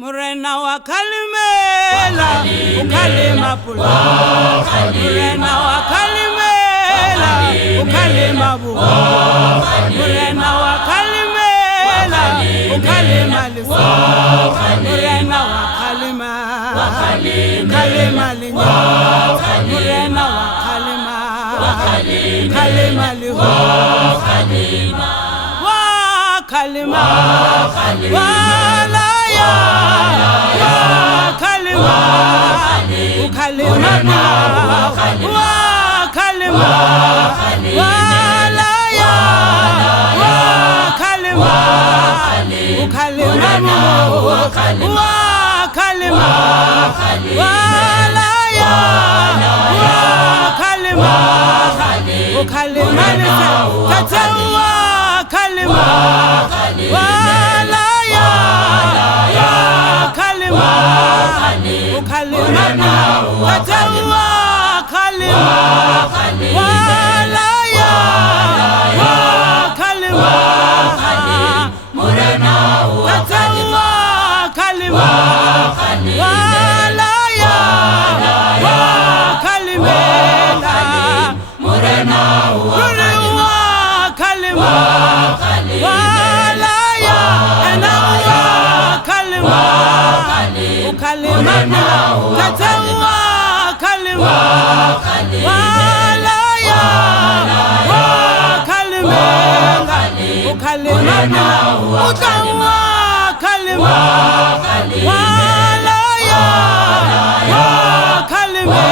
Murena wa Kalimela, ukalima pula. Murena wa Kalimela, ukalima buwa. Murena wa Kalimela, ukalima lisa. Murena wa Kalima, ukalima linya. Murena wa Kalima, ukalima liho. Wa Kalima, wala ya Kalima, ukalima wa Kalima, wala ya Kalima, ukalima wa Kalima, wala ya Kalima, ukalima tatawa Kalima, wala ya Kalima, ukalima tatawa Kalima, wala ya Kalima, Murena tatawa Kalima, wala ya Kalima, Murena Kalima, wala ya Kalima, ukalima tatawa Kalima, wala ya Kalima, ukalima utawa Kalima, wala ya Kalima,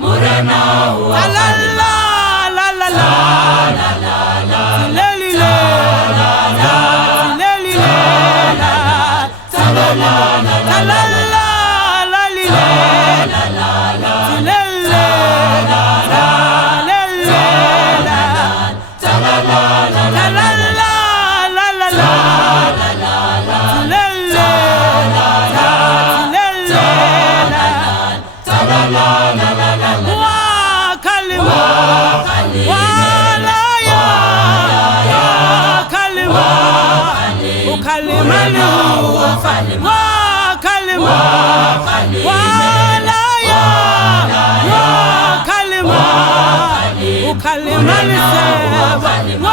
Murena la la la la la Kalima, wala ya Kalima, ukalima liseba.